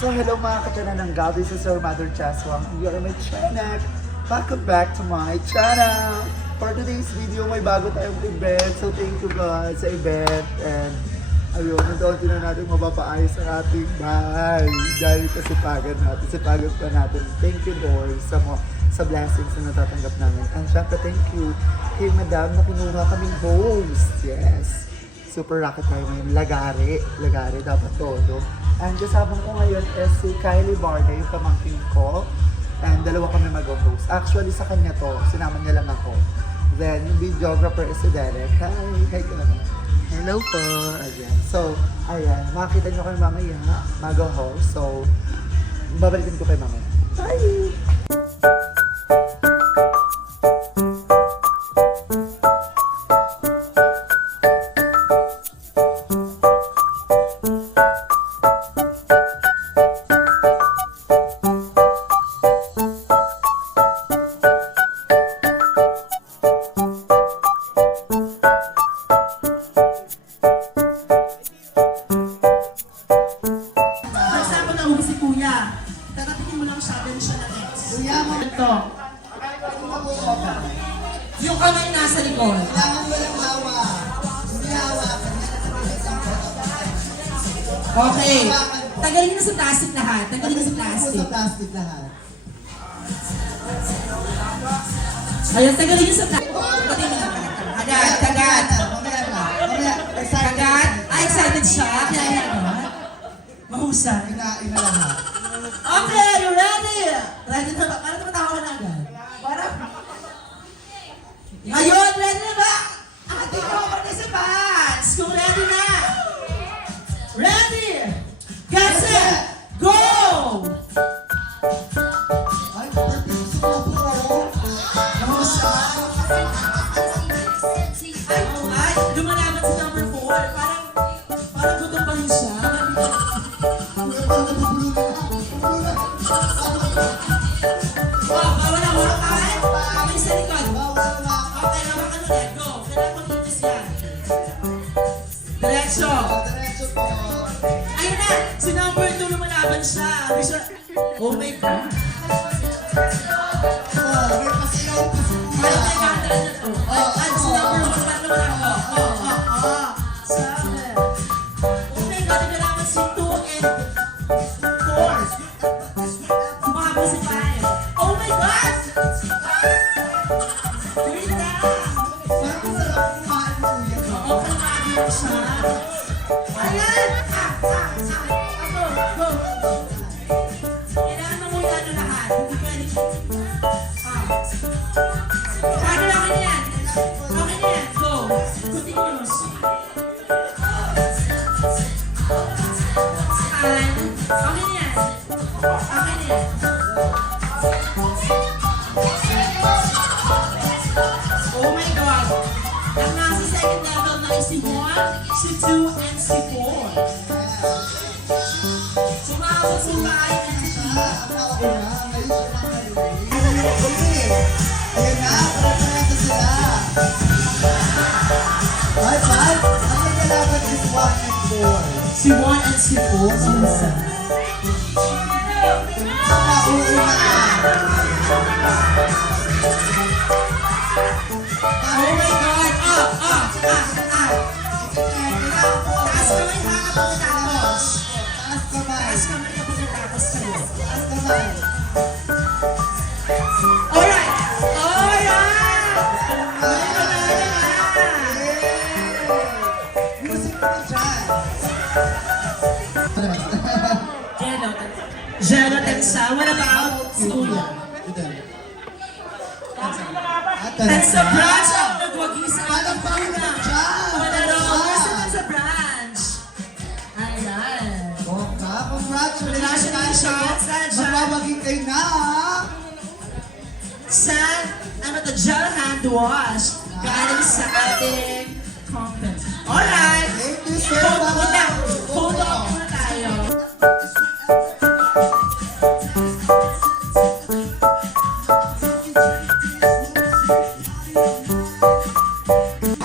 So hello mga katana ng Gabi, this is your Mother Chaswang and you're my channel. Welcome back to my channel. For today's video, may bago tayong event. So thank you guys sa event. And ayun, unti-unti na natin mapapaayos ang ating bahay. Dahil kasipagan natin, sipagan pa natin. Thank you Lord sa blessings na natatanggap namin. And syempre thank you kay Madam na kinuha kaming host. Yes. Super rocket tayo ngayon. Lagari, dapat todo. And kasama ko ngayon is si Kylie Barda, yung pamangkin ko. And dalawa kami mag-host. Actually, sa kanya to, sinama niya lang ako. Then, yung videographer is si Derek. Hi ka naman. Hello po. Ayan. So, ayan. Makikita nyo kayo mamaya, mag-host. So, babalikin ko kay mamaya. Bye! Yung kamay nasa likod. Kailangan walang hawa. Hindi hawa. Okay. Tagalin na sa plastic lahat. Tagalin na sa plastic. Sa plastic lahat. Ayun, tagalin na sa plastic. Agad, agad. Agad. Ay, excited siya. Kaya agad. Mahusay. Ina lahat. Okay, you ready? Ready na ba? Para tumatawa ka na agad. Para. Ngayon, ready na ba? Ating mga participants, kung ready na. Ready, get set, go! Ay, perfect. Super. Mahusay. Ay, lumalaban sa number 4. Parang gutom pa rin siya. Wow, bawal ang hurakan. Kamay sa likod. Okay, hawakan ulit. Go. Kailangan mag-itis yan. Diretso. Diretso po. Ayun na, si number 2 lumalaban siya. Oh my God. May pasiyaw po sa Parang may kandaan na to. Ay, si number 1 paano lumalaban? Sabi. Oh my God, lumalaban si 2 and 4. Sumakabal si 5. Oh my God! Wait na! Parang sarap kumain po yan. Oo, kalmado na siya. Ayan! Ako, go! Kailangan mo muna ano lahat. Hindi pwede. Paano lang yan? Okay na yan. Go! Continuous. Okay na yan. Okay na yan. Oh my God! Ang nasa second level na si 1, si 2, and si 4. Sumama-sumay na siya. Ayan na, parang na sila. Bye, bye. Ang nagkalaban is 1 and 4. Si 1 and si 4. Minsan. Oh my God! Up! Taas kamay ha kapag natapos. Taas kamay kapag natapos kayo. Alright! Music mo dyan. Jello, tensa. What about si Kuya? Tensa branch ang nagwagi sa ating Kuya. Manarong sa branch. Ayan. Congratulations. Magpapaging kayo na. Sa, gel hand wash. Galing sa ating company. Alright. Thank you, sir. Photo op muna tayo.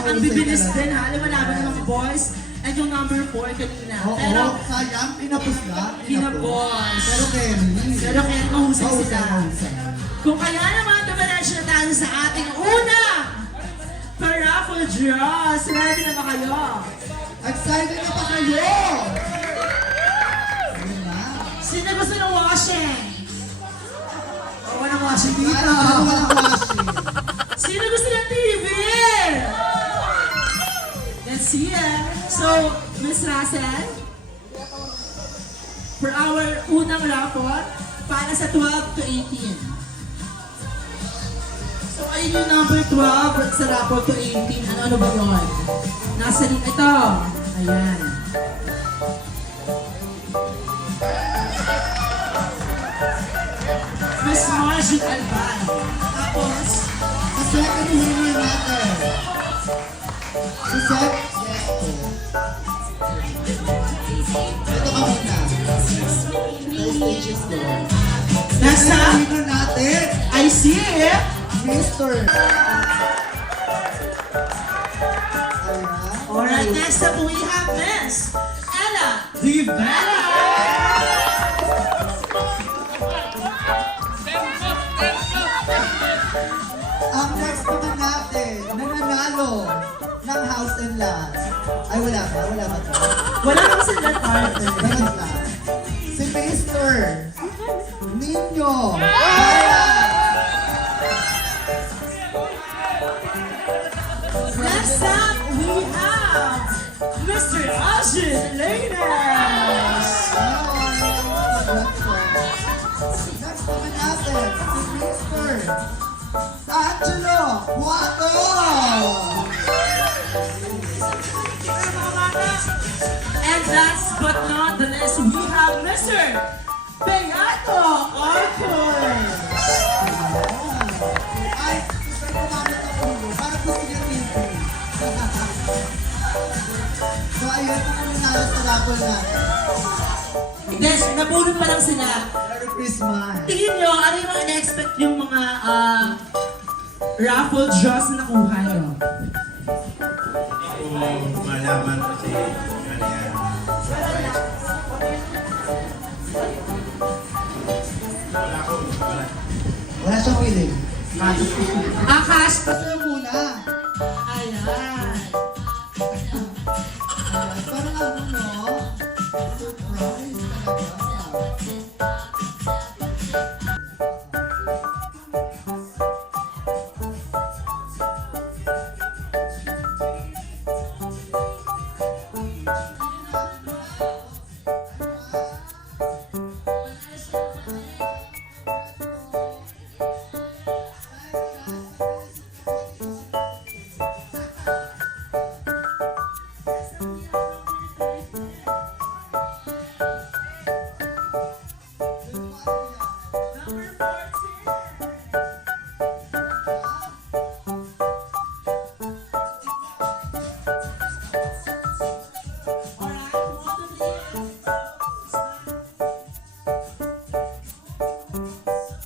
Ang bibilis din ha. Lumalaban ng mga boys. And yung number 4 kanina. Oo, Pero, sayang, pinapos na. siya? Kina Boss. Pero Kenny. Pero kaya mahusay Mahusay, sila. mahusay. Kung kaya naman, dumalasyo na tayo sa ating una paraffle draws. Ready na ba kayo? Excited na ba kayo? Ayun na. Sino gusto ng washing? O, walang washing dito. Ano walang washing? Sino gusto ng TV? Let's see it. So, Miss Russell, for our unang raffle, para sa 12 to 18. So, ayun yung number 12 sa raffle to 18. Ano ba yun? Nasa rin ito. Ayan. Miss Margie Alban. Tapos, Sa second winner natin. Si Seth Sesto. Ito ka muna. PlayStation Store. nasa Winner natin, I see it. Mr. Ayan. Alright, next up we have Miss Ella Rivera. Ang next naman natin, nananalo ng House and Land. Ay, wala ba? Wala ba ito? Wala kang sila partner. Ganun na. Si Mr. Nino. Bayan. Next up we have Mr. Ashit Lainez. Next naman natin, si Mr. Angelo Huato. And last but not the least, we have Mr. Beato Arcos. Ay, gusto ko kumamit ang ulo. Parang gusto niya TV. So, ayun po kami na sa raffle natin. Guys, nabulot pa lang sila. Merry Christmas. Tingin nyo, ano yung mga in-expect yung mga raffle draws na nakuha nyo? Kung malaman kasi ano yan, surprise. Wala. Wala siyang feeling. Akash! Gusto niyo muna. Ayan. Ayan, parang ano, no? Surprise talaga. Number 14. Alright, one of the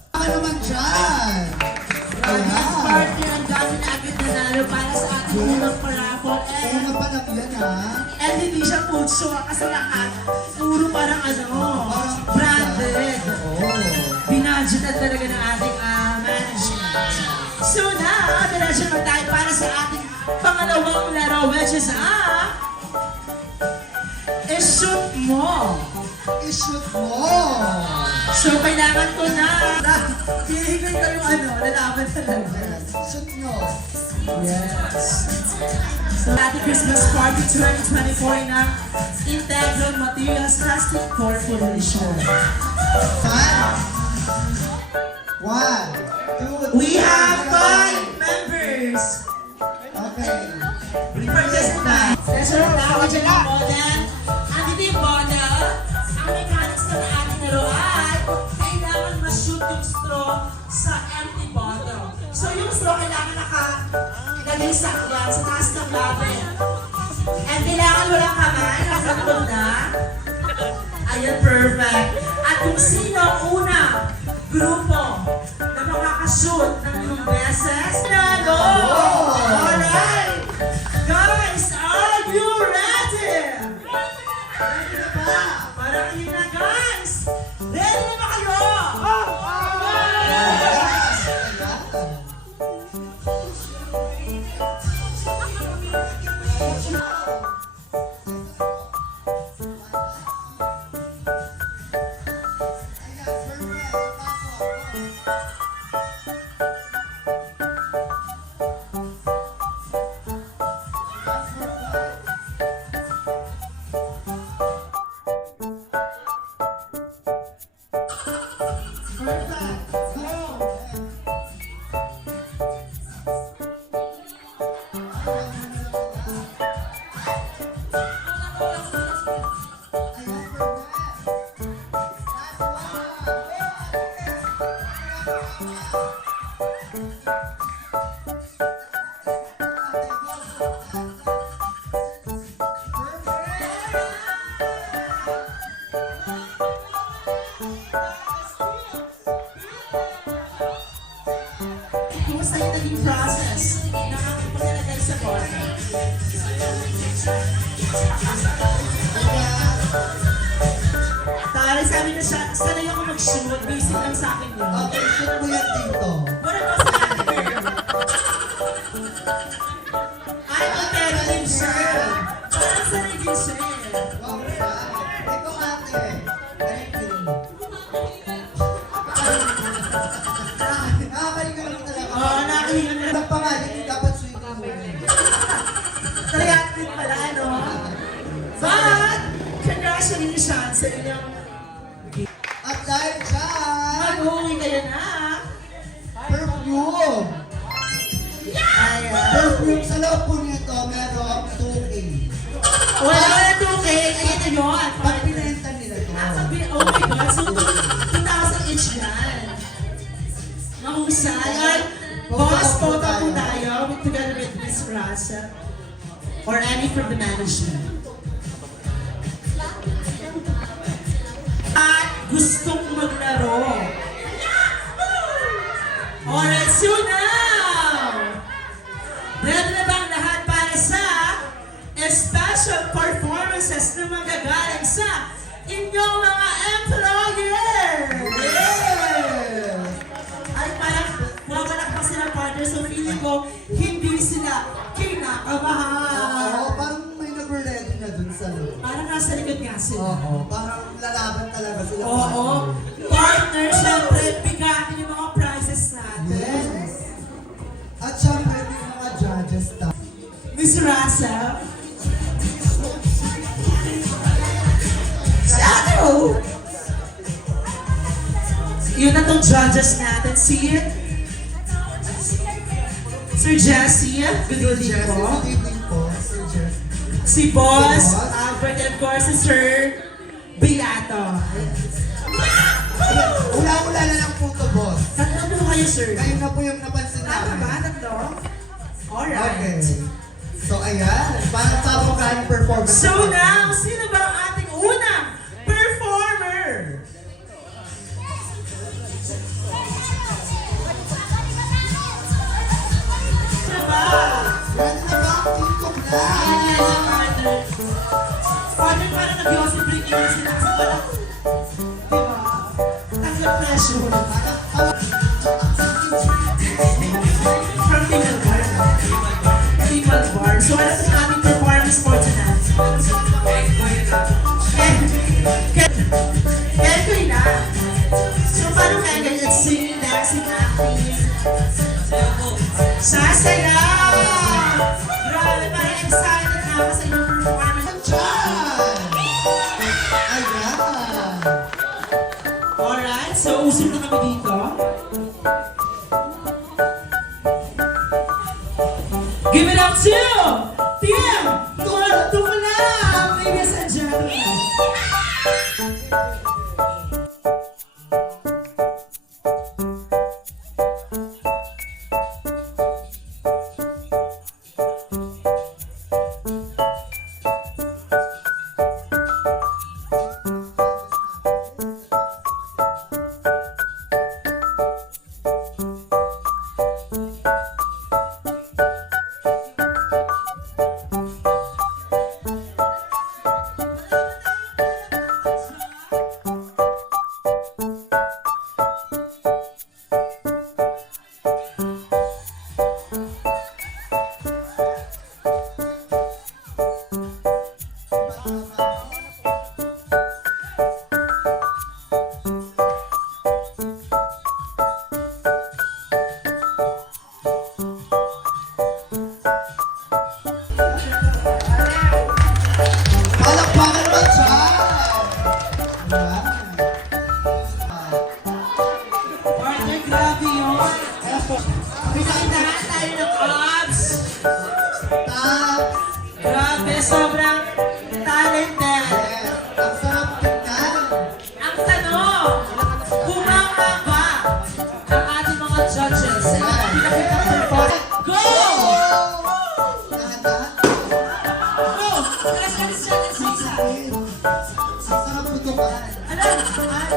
Ano naman dyan? Next party, ang dami na agad nanalo para sa ating unang paraffle. Una pa lang yan, ha? And hindi siya food show kasi lahat puro parang branded. Oo. Binadgetan talaga ng ating management. So na, diretso naman tayo para sa ating pangalawang laro, which is i-shoot mo. I-shoot mo. So kailangan ko na, hihingin ko yung lalaban talaga. Yes. Shoot nyo. Yes. So ating Christmas Party 2024 na Integral Materials Plastic Corporation. Time. 1, 2, We have 5 members. Okay. Participants. Yes, sir. Tawag dyan ang model. Andito yung model. Ang mechanics na ating laro ay kailangan ma-shoot yung straw sa empty bottle. So yung straw kailangan nakalagay sa taas ng labi. And kailangan walang kamay, nasa likod na. Ayan, perfect. At kung sino ang unang grupo na makakashoot ng 2 beses, nalo! Alright! Guys, are you ready? Ready na ba? Parang hindi na, guys. ating process ng ating paglalagay sa bote. Tari, sabi na siya, sanay ako mag-shoot, basic lang sa akin yun. Okay, shoot mo yan dito. Muna ko sa atin. Ay, competitive siya. Parang sanay din siya. Wow, ito ate. Thank you. Nakakalik ka lang talaga. Oo, nakahilan na. Ang pangalan, hindi dapat sweet mo. Triathlete pala, no? But, congratulations sa inyong At dahil dyan, mag-uwi kayo na. perfume. Ayan. Perfume sa loob po nito, merong 2K. Wala na 2K. Ayan na yun. Pag pinenta nila to. Oh my God. So, 2,000 each yan. Mahusay. At, boss, photo po tayo together with Miss Rasa or any from the management. At gustong maglaro. Alright, so now, ready na bang lahat para sa special performances na magagaling sa inyong mga employer? Yes! Ay, parang wawanak pa sila partner, so feeling ko, hindi sila kinakabahan. Oo, parang may nag-ready na dun sa loob. Parang nasa likod nga sila. Oo, parang lalaban talaga sila. Oo. Partner, syempre, bigatin yung mga prizes natin. Yes. At syempre, may mga judges tayo. Miss Rasa. Shadow! Yun na tong judges natin. Si Sir Jesse. Good evening po. Good evening po, Sir Jeff. Si Boss Si Boss. Albert and of course si Sir Beato. Ula-ula na lang po to, boss. Tatlo po kayo, sir. Kayo na po yung napansin Tama namin. ba? Tatlo? Okay. Alright. So, ayan. Paano papagaan performance? So now, sino ba ang ating unang performer? Sino ba? Ready na ba ang team ko na? Ayan, yung partner. Partner, parang nag-Yossi Brick yung sinasa. Parang, diba? Nag-pressure. From Timal Bar. Timal Bar. So, ano ang ating performance for tonight? Kaya na. So, paano kaya ganyan? Singing, dancing, acting. Sasaya! Grabe, parang excited na ako sa inyong performance. Diyan! Ayan! Alright, so usap na kami dito. Give it up to Team Tukulang, ladies and gentlemen. Palakpakan naman dyan! Ayan. Partner, grabe yun. Pinakitahan tayo ng abs. Tap! Grabe, sobrang talented. Yes. Ang sarap tingnan. Ang tanong, kumanga ba ang ating mga judges sa inyong pinakitang performance? Go! Dahan-dahan. Go! Tres judges, judges, isa. Ang sarap tutukan. Ano? Ay,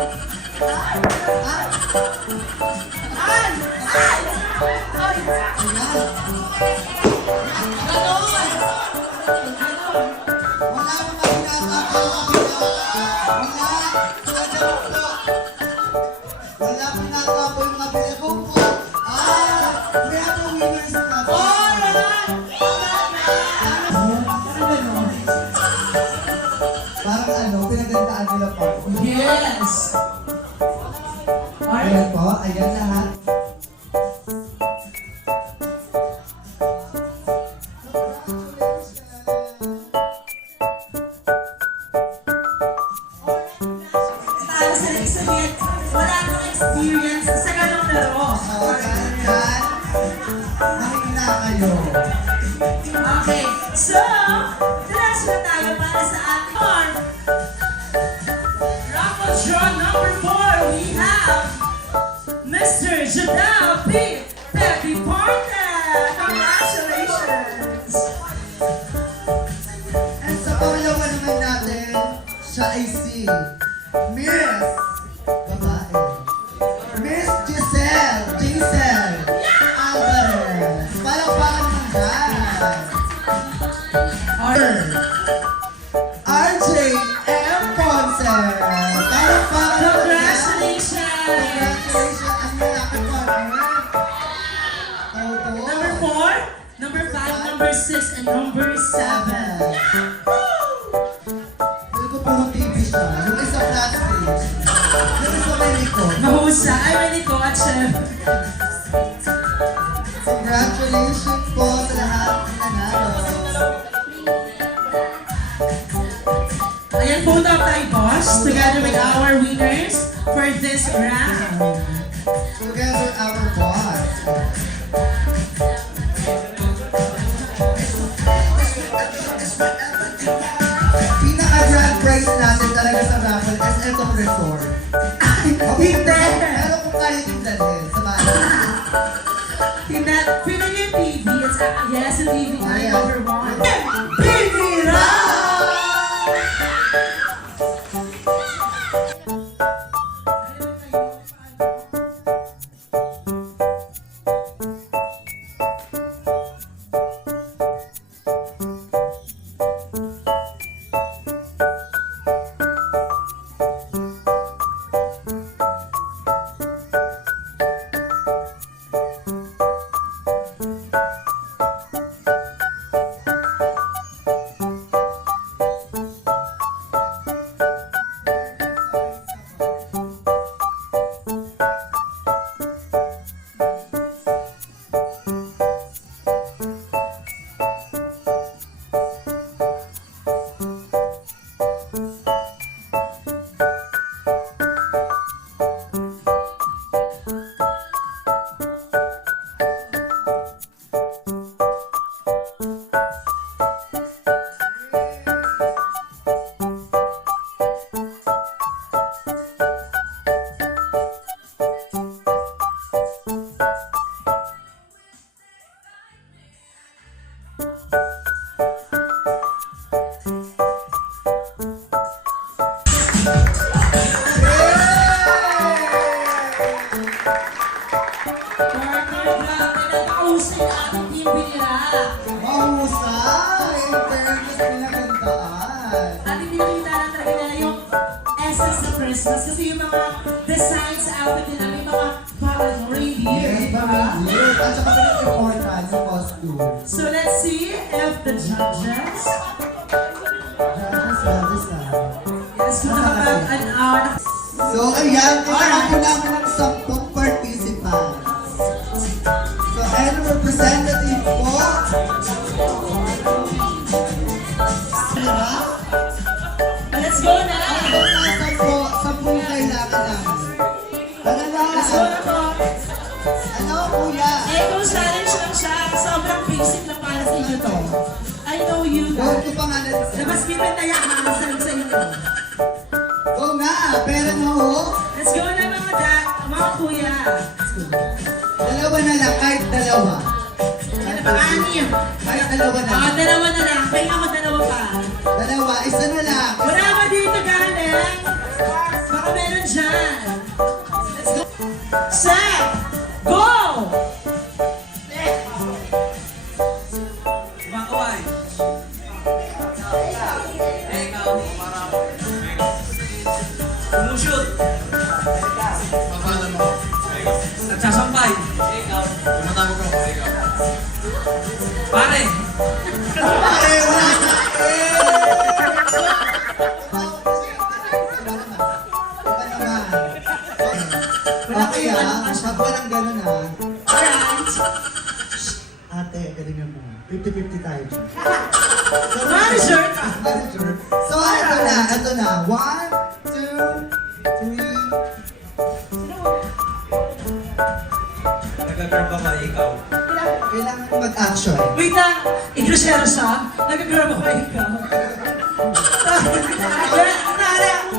Wala mga pinatapos. Wala pinatapos yung mga pinatapos po. May ako winners na ba? Parang ano, pinagandaan nila po. Yes! Ayan po, ayan lahat. Para sa Elizabeth, wala nang experience sa ganong laro. Ayan. Mahina kayo. Okay, so, diretso na tayo para sa ating raffle draw number 4. We have Mr. Jadal P. Pepe Porta. Congratulations! And sa pangalawa naman natin, siya ay si Miss Babae. Miss Giselle Alvarez. Palakpakan naman dyan. RJ M. Ponce. Palakpakan naman dyan. Congratulations! Congratulations. Ang malaki partner. Opo. Number 4, number 5, number 6, and number 7. Hindi ko puro TV siya. Yung isa plastic. Yung isa may likod. Mahusa. Ay, Maniko at Chef. Congratulations po sa lahat ng nanalo. Ayan, photo up tayo, boss, together with our winners for this round. Together our boss. Pinaka-grand prize natin talaga sa raffle is itong resort. Hindi! Pero kung kaya yung dalhin sa bahay. Hindi, feeling yung TV. It's, yes, the TV line Ayan. number 1. TV Mahusay na ating team binira. Mahusay! In fairness, pinagandaan. Ating pinakita na talaga nila yung essence ng Christmas. Kasi yung mga designs sa outfit nila, may mga parang reindeer. Yes, Diba? yes. At saka pinag-important yung costume. So let's see if the judges, Judges, judges na. yes, kung nakapag, So, ayan, kailangan ko namin ng 10 participants. So, and representative po. Diba? let's go na! Sampo yung kailangan namin. Ano na? Let's go na po! Ano, kuya? Eh, kung challenge lang siya, sobrang basic lang para sa inyo to. I know you Go guys. to pangalan sa... Na mas bibintaya makasalag sa inyo. Go nga, pera mo ho. Let's go na mga kuya. Dalawa na lang, kahit dalawa. Ano ba, anim? Kahit dalawa na. Dalawa na lang. Kaya ako dalawa pa. Dalawa, isa na lang. Wala ba dito galing? Baka meron dyan. Let's go. Set! Go! Kumakaway. Eh, ikaw. Sumushoot. Papalan mo. Nagsasampay. Eh, ikaw. Tumatawag ako. Ikaw. Pare. Okay pag walang ganun Alright. Ate, galingan mo. 50-50 tayo dyan. Manager! Manager. So, ito na. 1, 2, 3. Nagka-girl ba ka, ikaw? Kailangan ko mag-action. Wait lang! Igrosero siya. Nag-girl ako ikaw.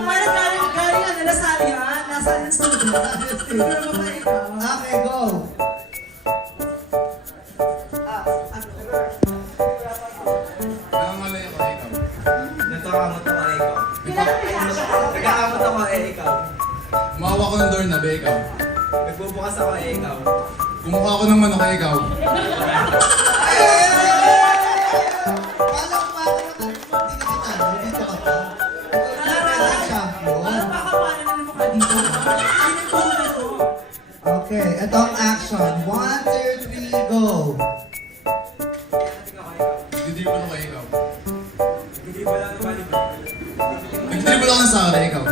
Parang galing ang nalasali yan. Nasa studio. Nag-girl ako ikaw. Okay, go. Nangangalay ako. Ikaw. Nagkakamot ako, eh, ikaw. Nagkakamot ako, eh, ikaw. Umawa ko ng doorknob. Ikaw. Nagbubukas ako, eh, ikaw. Kumuha ko ng manok. Ikaw. Paano pa ako hindi ka kitalo? Dito ka pa. Champion. Parang baka paano na naman ka dito. Pinagpunan mo. Okay, ito ang action. 1, 2, 3, go. Didribble ako. Ikaw. Hindi ba lang naman, ikaw? Nagdribble ako ng sara. Ikaw.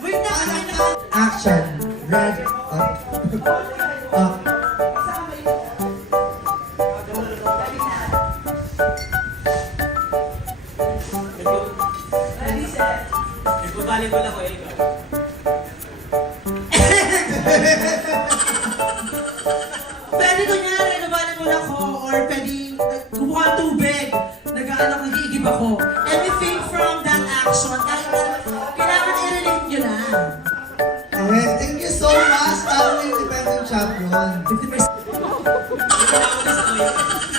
Wait na, Action. Red. Up. Nagbabalibol ako, eh, ikaw. Pwede kunyari, nabalibol ako, or pwede kumuha ng tubig, nag-aanak, nag-iigib ako. Anything from that action, kailangan i-relate nyo na. Okay, thank you so much. Tao ng independent champion. 50%.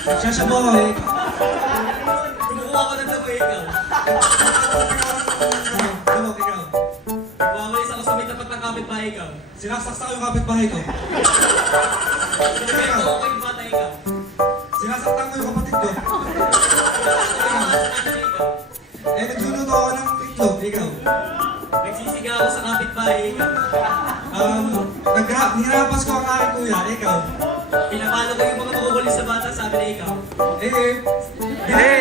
Nagsasabo ako, eh, ikaw. Kumukuha ko ng dabo, eh, ikaw. Dabo, ikaw. Bumawalis ako sa may tapat ng kapitbahay, ikaw. Sinasaksak yung kapitbahay ko. Sinasaksak ko yung bata, ikaw. Sinasaktan ko yung kapatid ko. Eh, nagluluto ako ng itlog, ikaw. Nagsisigaw ako sa kapitbahay, ikaw. Hinapas ko ang aking kuya, ikaw. Pinapalo ko yung mga makukulis sa bata, sabi na ikaw. Binigay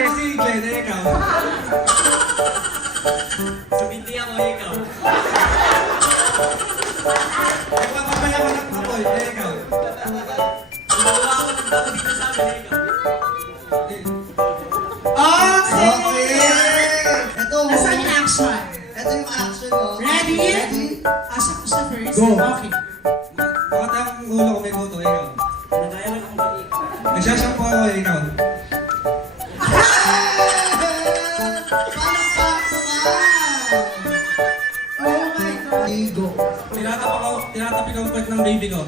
ko si Glenn, ikaw. Subindi ako, ikaw. Nagpapabaya ko ng kapoy, ikaw. Gumawa ako ng dako dito sa amin, ikaw. Okay! Ito. Nasaan yung action? Ito yung action, oh. Ready? Ready? Asak ko siya first. Go. Okay. Bakit ang ulo ko may kuto, ikaw? Nagaya mo akong balik. Nagsashampo ako, ikaw. Palakpak naman! Oh my God. Go. Tinatapik ako kwet ng baby ko.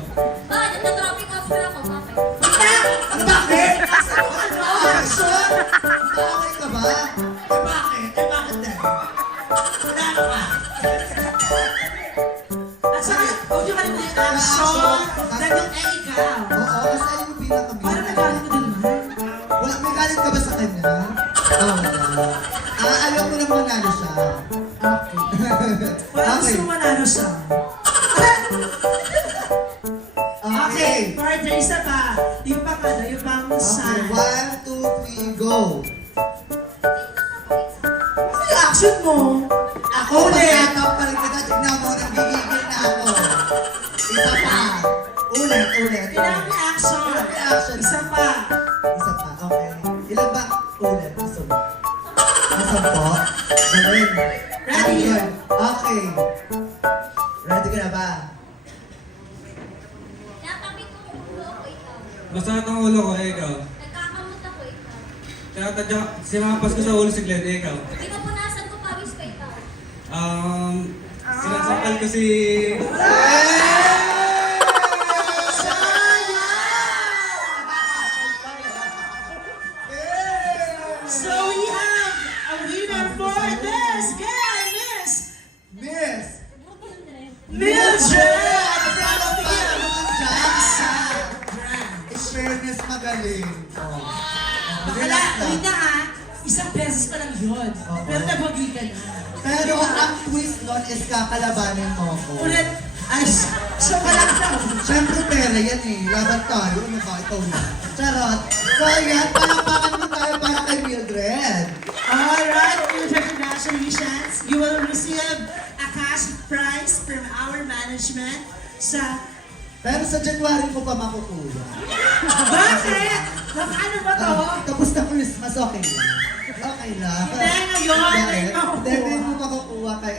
Bakit? Nagka-tropic off na ako. Bakit? Ano bakit? Ano? Action? Okay ka ba? Bakit? Bakit din? Wala ka. At saka, huwag yung kalimut yung action. Then yung ikaw. Oo, basta yung pinakabila. Parang nagalit mo din naman. Wala, may galit ka ba sa kanya? Oo, wala. Alam mo lang manalo siya. Okay. Parang gusto mo manalo siya. Okay, partner, isa pa. Yung pang ano, yung pang Okay, saan. 1, 2, 3, go. Ano yung action mo? Ako ulit. Paling kita, tignan mo, nagigigil na ako. Isa pa. Ulit. Kailangan may action. May action. Isa pa. Isa pa, okay. Ilan ba? Ulit. Gusto mo. Gusto po? Galing. Ready? Action. Okay. Ready ka na ba? Natapik ko ang ulo ako ikaw. Masakit ang ulo ko, ikaw. Nagkakamot ako ikaw. Tinatadya, sinapas ko sa ulo si Glenn, ikaw. Pinapunasan ko pawis pa ikaw. Sinasakal ko si... So Madrid! Proud of you! Jackson! Brand. In fairness, magaling. Oh. Bakala, wait na ha. Isang beses pa lang yun. Oo. Pero nagwagi ka na. Pero ang twist nun is kakalabanin mo ako. Ulit, ay, siya pa lang daw. Siyempre pera yan eh. Laban tayo. Ano ba? Ikaw na. Charot. So ayan, palakpakan mo tayo para kay Mildred. Alright, congratulations. You will receive a cash prize from our management sa... Pero sa January ko pa makukuha. Bakit? Ano ba to? Tapos na Christmas, okay lang. Okay lang. Hindi, ngayon. Hindi, hindi mo makukuha kay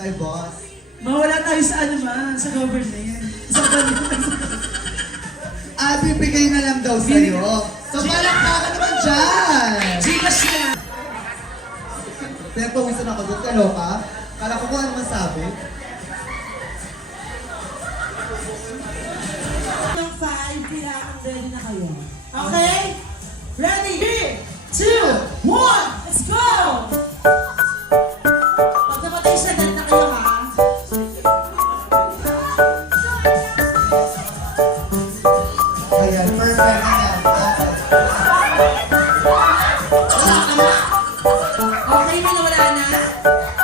kay boss. Mawala tayo sa ano man, sa government. Sa government. Bibigay na lang daw sa'yo. So palakpakan naman dyan! Gcash na. Pero pawisan ako doon, kaloka. Kala ko kung ano masabi. Ng 5, kailangan ready na kayo. Okay? Ready? 3, 2, 1, let's go! Pag namatay sa dad na kayo ha. Ayan, perfect na yan. Wala ka na. Okay, may nawala na.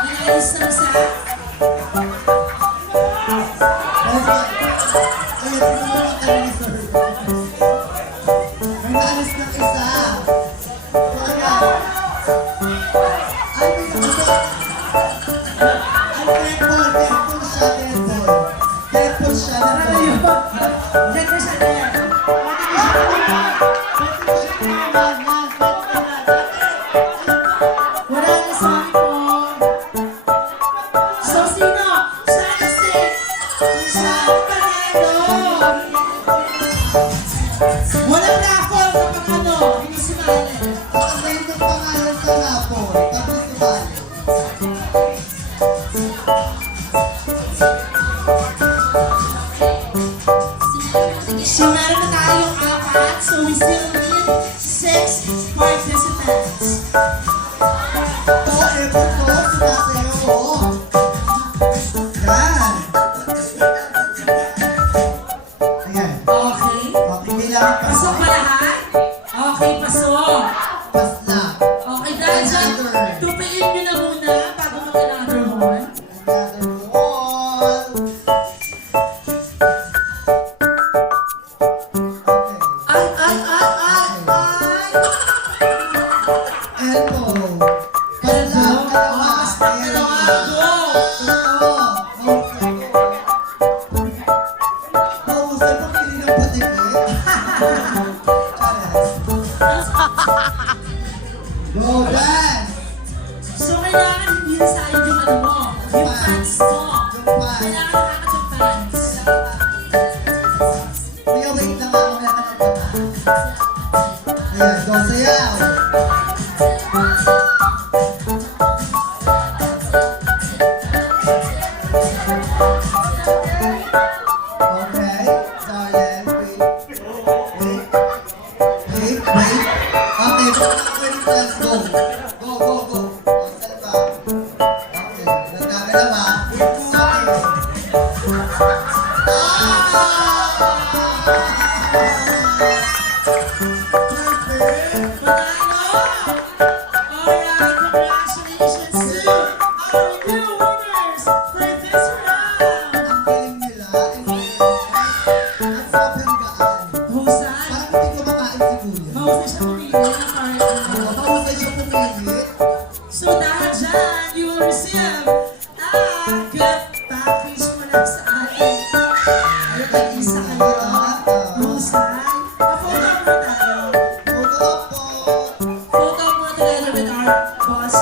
Inaalis na sa... May naalis ng isa. So, ayan. Ay, may nakita. Ay, temple siya, temple. Temple siya, temple. Dead na siya dead. Wala na sa akin po. So, sino? Sana si... Sana Panelo. Walang raffle kapag ano, hindi sumali. Ang ganda ng pangalan sa rapor. Tapos sumali. So, meron na tayong 4. So, we still need 6 participants. Ito, effort ko. Sumasayo ko. Yan. Ayan. Okay. Okay, kailangan pa Pasok ba lahat? Okay, pasok. Pas na. Okay, dahil dyan, tupiin nyo na muna bago mag-another one. Another wall. Okay. Ay! Elbow. Pas na. Dalawa. Basta dalawa. Go! Totoo. Okay. Mausay pang pili ng patikit. Go, dance! So, kailangan hindi na sayang yung ano mo, yung fans mo. Kailangan nakakatong fans. Kuya, wait lang ako. Wala ka ng tama. Ayan, go, sayaw! Okay, silent, wait. Wait. Wait, wait. Okay, wait, let's go. Go, go, go. O, saan ba? Okay, nagkakalawa. Okay. Alright, congratulations to our new winners for this round. Ang galing nila. Ang sobrang gaan. Husay. Parang hindi ko makain si Kuya. Mahusay siya pumili ng partner. Mahusay siya pumili. So dahil dyan, you will receive a gift package mula sa atin. Ano kayo isa kayo? Husay. Pa-photo mo tayo. Photo po. Photo mo together with our boss.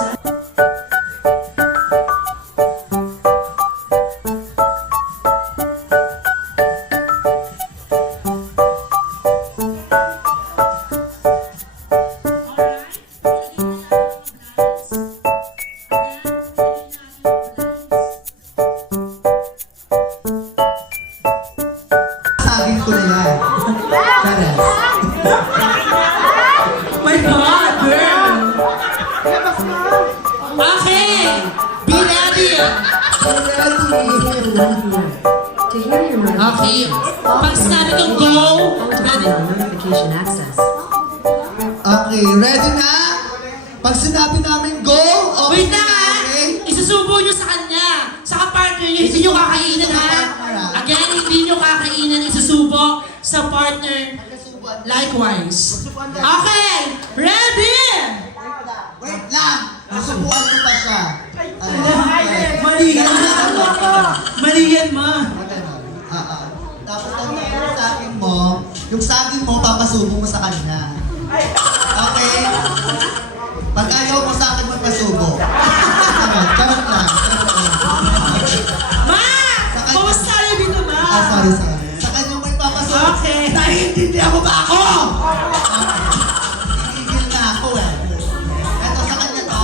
Sagin ko na yan. Taras. My God, girl! Okay! Be ready! Ready. To hear your Okay. notifications, Pag sinabi kong go, ready? notification access. Okay, ready na? Pag sinabi namin go, okay Wait na ha! okay? Isusubo nyo sa kanya. Sa partner nyo, hindi nyo kakainin ha. Again, hindi nyo kakainin, isusubo sa partner. Likewise. Okay! Ready? Wait lang! Nasubukan ko pa siya. Mali yan. Mali yan, ma. Tapos ang saging mo, yung saging mo, papasubo mo sa kanya. Okay? Pag ayaw mo sa akin magpasubo. Charot lang. Ma! Kumusta tayo dito, ma? Sorry. Sa kanya mo ipapasubo. Okay. Naiintindihan mo ba ako? Igigil na ako eh. Ito sa kanya to.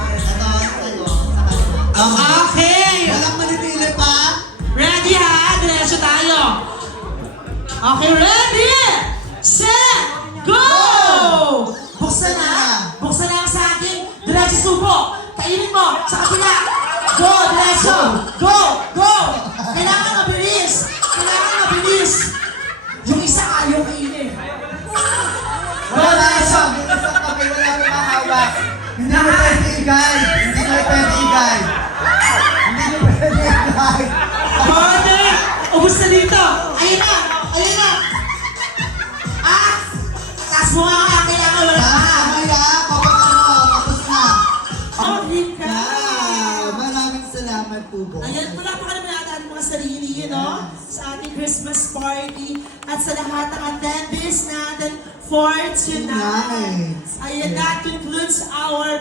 Ito sa'yo. Sa kanya. Okay! Walang manipili pa. Ready ha? Diretso tayo. Okay, ready? Set! Go! Buksan na. Buksan na ang saging. Diretso subo. Kainin mo. Sa kabila. Go, diretso. Go, go. Kailangan mabilis. Kailangan mabilis. Yung isa ayaw kainin. Wala siya. Wala mo mahawak. Hindi mo pwede igay. Hindi mo pwede igay. Hindi mo pwede igay. Partner! Ubus na dito. Ayun na. Ayun na. Ah! Taas mo nga kaya kailangan wala ka. Mamaya, kapag tapos na. Okay ka. Maraming salamat po, boss. Ayan, wala pa ka naman natin ang mga sarili, you know, sa ating Christmas party at sa lahat ng attendees natin for tonight. Ayan, that concludes our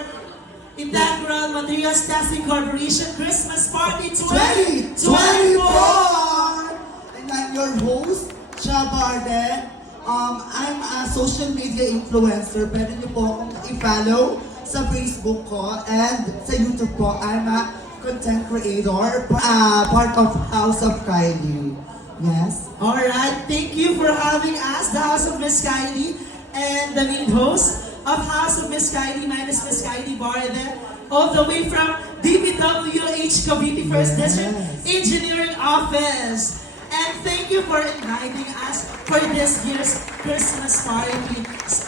Integral Materials Testing Corporation Christmas Party 2024! And I'm your host, Chava Arden. I'm a social media influencer. Pwede niyo po akong i-follow sa Facebook ko and sa YouTube ko. I'm a content creator, part of House of Kylie. Yes? Alright, thank you for having us, the House of Miss Kylie, and the main host of House of Miss Kylie, minus Miss Kylie Barde, all the way from DPWH Cavite First District Engineering Office. And thank you for inviting us for this year's Christmas party.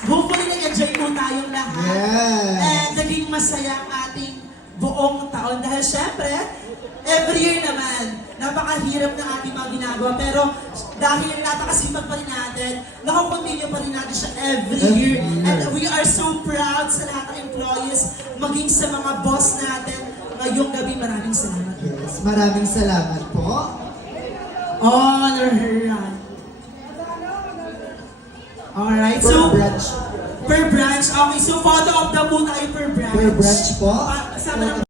Hopefully nag-enjoy po tayong lahat. Yes. And naging masaya ang ating buong taon. Dahil syempre, every year naman, napakahirap ng ating mga ginagawa. Pero dahil napakasipag pa rin natin, nakakontinue pa rin natin siya every year. And we are so proud sa lahat ng employees, maging sa mga boss natin. Ngayong gabi, maraming salamat. Yes, maraming salamat po. Honor her. Alright, Per so branch. per branch. Okay, so photo of the po tayo per branch. Per branch po. Kasama ng